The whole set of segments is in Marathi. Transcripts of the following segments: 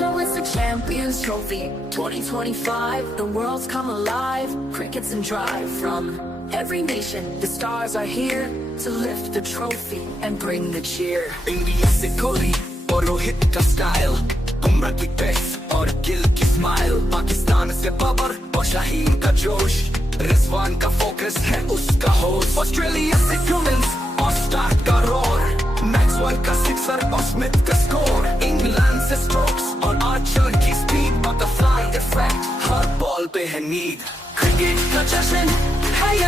No, it's a Champions Trophy 2025. The world's come alive. Crickets and drive from every nation. The stars are here to lift the trophy and bring the cheer. India से कोहली और रोहित का स्टाइल बुमराह की पेस और गिल की स्माइल पाकिस्तान से बाबर और शाहीन का जोश रिजवान का फोकस है उसका होश ऑस्ट्रेलिया से क्यूमेंस और स्टार्ट का रोर मैक्सवेल का सिक्सर और स्मिथ का स्कोर इंग्लैंड से strokes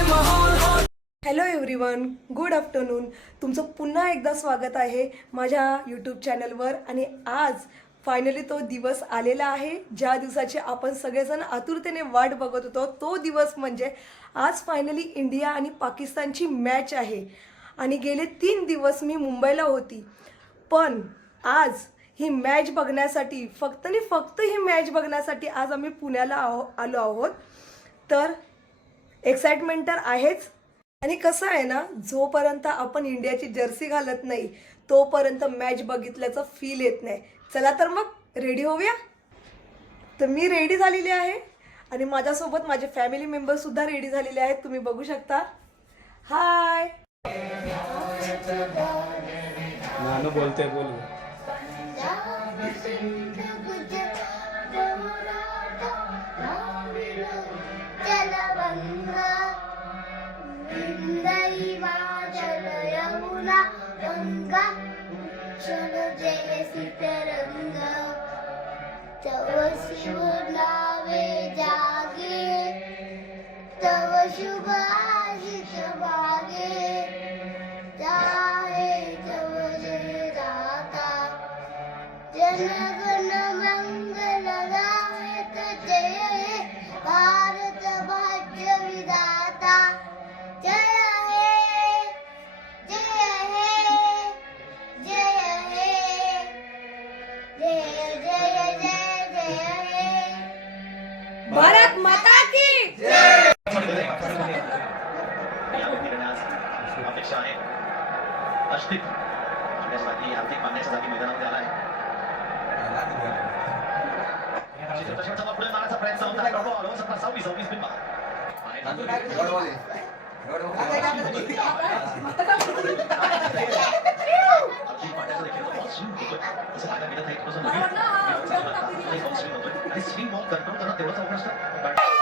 ball hello everyone good afternoon तुमचं पुन्हा एकदा स्वागत आहे माझ्या यूट्यूब चॅनलवर आणि आज फायनली तो दिवस आलेला आहे. ज्या दिवसाची आपण सगळेजण आतुरतेने वाट बघत होतो तो दिवस म्हणजे आज फायनली इंडिया आणि पाकिस्तानची मॅच आहे. आणि गेले तीन दिवस मी मुंबईला होती. पण आज ही मॅच बघण्यासाठी फक्त आणि फक्त ही मॅच बघण्यासाठी आज आम्ही पुण्याला आहो आलो आहोत. तर एक्साइटमेंट तर आहेच. आणि कसं आहे ना जोपर्यंत आपण इंडियाची जर्सी घालत नाही तोपर्यंत मॅच बघितल्याचं फील येत नाही. चला तर मग रेडी होऊया? तर मी रेडी झालेली आहे. आणि माझ्यासोबत माझे फॅमिली मेंबरसुद्धा रेडी झालेले आहेत. तुम्ही बघू शकता. हाय बोलते बोल. चल जय सीतरंग तव शिव नावे जागे तव शुभ आशिष जनगण मंगल गायत जय। हे भारत भाग्य विधाता। जय हे जय हे जय हे। जय जय जय जय हे। भारत माता की अपेक्षा आहे। अर्शदीप सुरेशसाठी हार्दिक मागण्याच्या जागी मैदानामध्ये आला आहे. क्षेत्ररक्षणाचा पुढे मारायचा प्रयत्न होता आहे बॉल हो सतरा सव्वीस सव्वीस होतोय आणि स्विंग बॉल कंट्रोल करणं तेवढंच अवघड असतं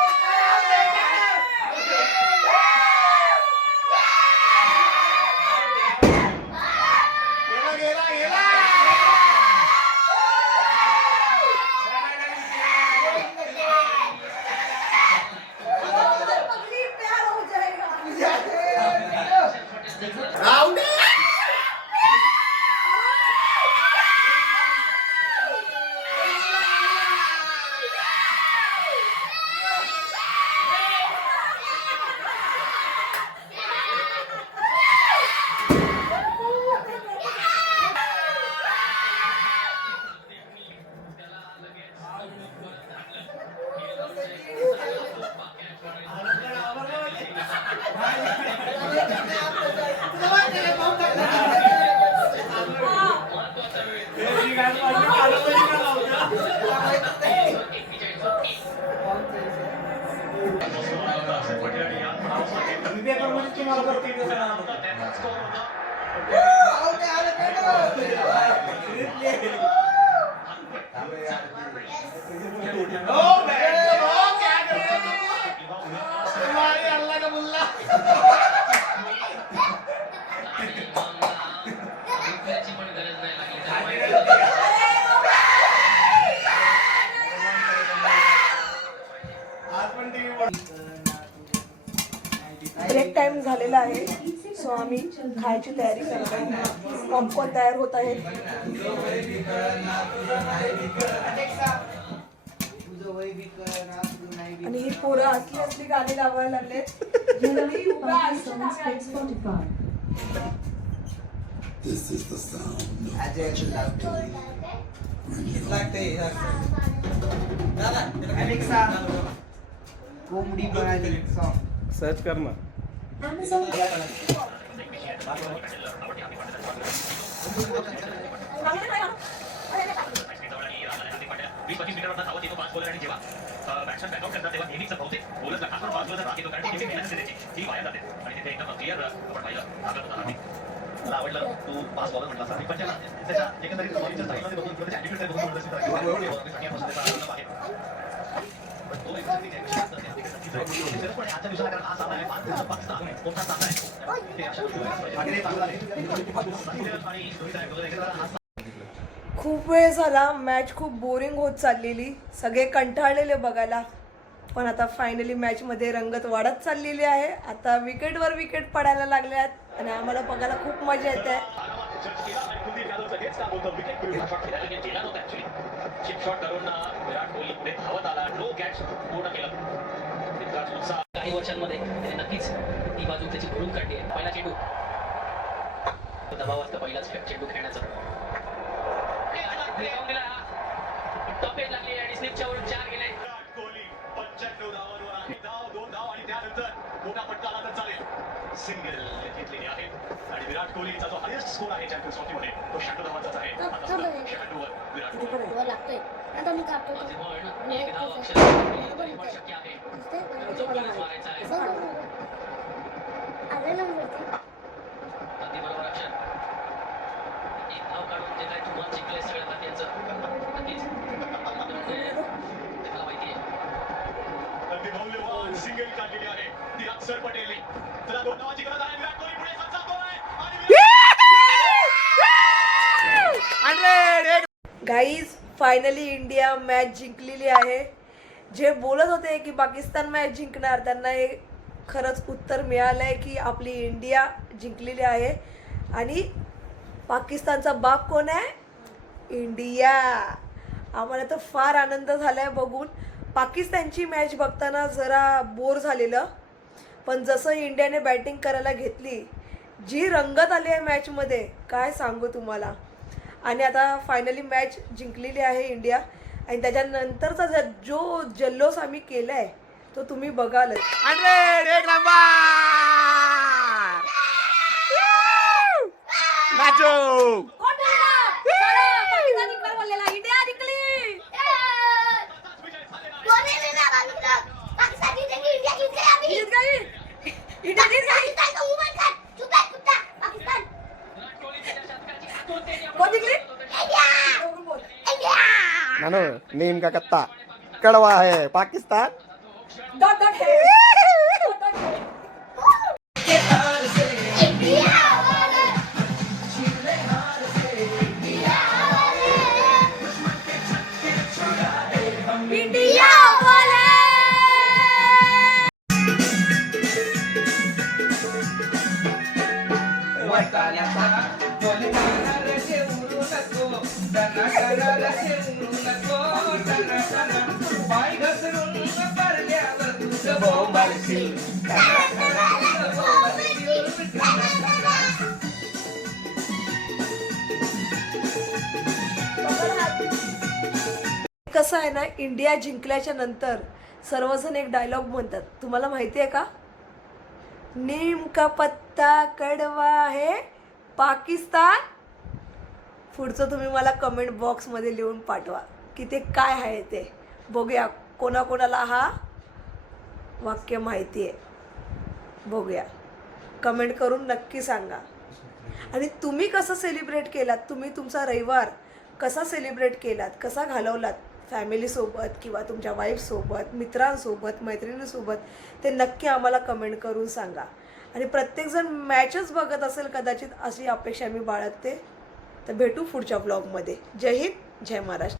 Round Oh, man. Break time झालेला आहे. सो आम्ही खायची तयारी करत आहोत पॉपकॉर्न तयार होत आहेत आणि ही पोरं असली असली गाणी लावायला लागलेत. पोरं आयुष्यात आम्ही ऐकली. कोंबडी पळाली सॉन्ग सर्च कर ना. खूप वेळ झाला मॅच खूप बोरिंग होत चाललेली. सगळे कंटाळलेले बघायला. पण आता फायनली मॅचमध्ये रंगत वाढत चाललेली आहे. आता विकेटवर विकेट पडायला लागल्यात आणि आम्हाला बघायला खूप मजा येते. चिप शॉट करून विराट कोहली पुढे धावत आला नो कॅच पूर्ण केलं तितकाच उत्साह काही वर्षांमध्ये त्याने नक्कीच ती बाजू त्याची भरून काढली आहे पहिला चेंडू दबाव असतं पहिलाच चेंडू खेळण्याचा फेकावून टॉपेज लागली आणि स्लिपच्या वरून चार सिंगल घेतलेली आहे. आणि विराट कोहलीचा जो हायेस्ट स्कोर आहे चॅम्पियन्स ट्रॉफीमध्ये तो शहाण्णव धावांचाच आहे. शहाण्णववर विराट कोहली. लागतोय. आता मी कापतो शक्य आहे. गाईज फायनली इंडिया मॅच जिंकलेली आहे. जे बोलत होते की पाकिस्तान मॅच जिंकणार त्यांना हे खरंच उत्तर मिळालं आहे की आपली इंडिया जिंकलेली आहे. आणि पाकिस्तानचा बाप कोण आहे? इंडिया आम्हाला तर फार आनंद झाला आहे बघून. पाकिस्तानची मॅच बघताना जरा बोर झालेलं. पण जसं इंडियाने बॅटिंग करायला घेतली जी रंगत आली आहे मॅचमध्ये काय सांगू तुम्हाला? आणि आता फायनली मॅच जिंकलेली आहे इंडिया. आणि त्याच्यानंतरचा ज- जो जल्लोष आम्ही केला आहे तो तुम्ही बघालच. कोणी नाही ना बघितलं. पाकिस्तान जिंकेगी, इंडिया जिंकेगी अभी. पाकिस्तान का मुंह बंद कर. चुप है, कुत्ता. पाकिस्तान. कोण जिंकली इंडिया. इंडिया. नानो नीम का कत्ता। कड़वा है पाकिस्तान। कसं आहे ना इंडिया जिंकल्याच्या नंतर सर्वजण एक डायलॉग म्हणतात तुम्हाला माहिती आहे का? नेमका पत्ता कडवा आहे. पाकिस्तान? पुढचं तुम्ही मला कमेंट बॉक्समध्ये लिहून पाठवा. की ते काय आहे ते? बघूया कोणाकोणाला हा वाक्य माहिती आहे. बघूया. कमेंट करून नक्की सांगा. आणि तुम्ही कसं सेलिब्रेट केलात? तुम्ही तुमचा रविवार कसा सेलिब्रेट केलात? कसा घालवलात? फॅमिलीसोबत किंवा तुमच्या वाईफसोबत मित्रांसोबत मैत्रिणीसोबत ते नक्की आम्हाला कमेंट करून सांगा. आणि प्रत्येकजण मॅचच बघत असेल कदाचित अशी अपेक्षा मी बाळगते. तर भेटू पुढच्या ब्लॉगमध्ये जय हिंद जय महाराष्ट्र.